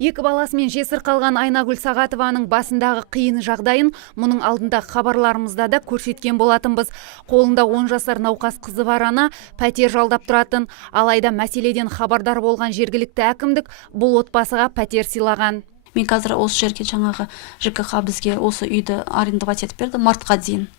Екі баласымен жесір қалған Айнагүл Сағатованың басындағы қиын жағдайын мұның алдында хабарларымызда да көрсеткен болатынбыз. Қолында 10 жасар науқас қызы бар ана пәтер жалдап тұратын, алайда мәселеден хабардар болған жергілікті әкімдік бұл отбасыға пәтер сыйлаған. Мен қазір осы жерге жаңағы ЖКХ бізге осы үйді арендовать етіп берді мартқа дейін.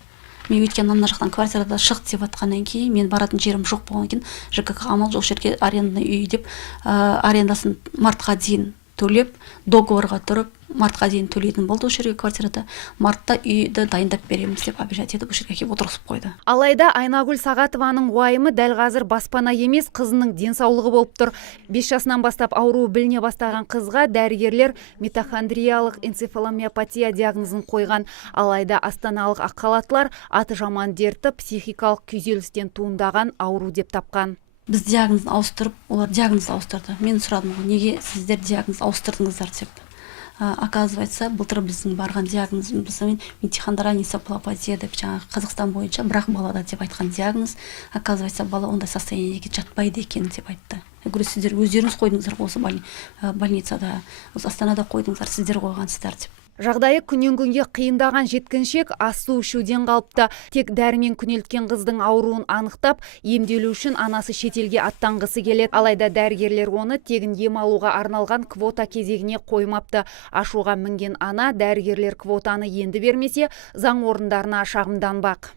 Мен өйткені ана жақтан квартирада шық деп атқаннан кейін мен баратын жерім жоқ болған кейін ЖКХ амал жоқ жерге арендный үй деп арендасын мартқа дейін төлеп, договорға тұрып, мартқа дейін төлейтін болды осы жерге квартирада. Мартта үйді дайындап береміз деп обещать етіп осы жерге келіп отырғызып қойды. Алайда Айнагүл Сағатованың уайымы дәл қазір баспана емес, қызының денсаулығы болып тұр. 5 жасынан бастап ауруы біліне бастаған қызға дәрігерлер митохондриялық энцефаломиопатия диагнозын қойған. Алайда астаналық аққалаттылар аты жаман дерті психикалық күйзелістен туындаған ауру деп тапқан. Біз диагнозын ауыстырып, олар диагноз ауыстырды. Мен сұрадым, неге сіздер диагноз ауыстырдыңыздар деп. Оказывается, былтыр біздің барған диагнозымыз митохондриялық энцефалопатия деп жаңағы Қазақстан бойынша бірақ балада деп айтқан диагноз. Оказывается, бала ондай состояниеге жатпайды екен деп айтты. Я говорю, сіздер өздеріңіз қойдыңыздар осы больницада, осы Астанада қойдыңыздар, сіздер қойғансыздар деп. Жағдайы күннен күнге қиындаған жеткіншек ас-су ішуден қалыпты. Тек дәрімен күнелткен қыздың ауруын анықтап, емделу үшін анасы шетелге аттанғысы келеді. Алайда дәрігерлер оны тегін ем алуға арналған квота кезегіне қоймапты. Ашуға мінген ана дәрігерлер квотаны енді бермесе, заң орындарына шағымданбақ.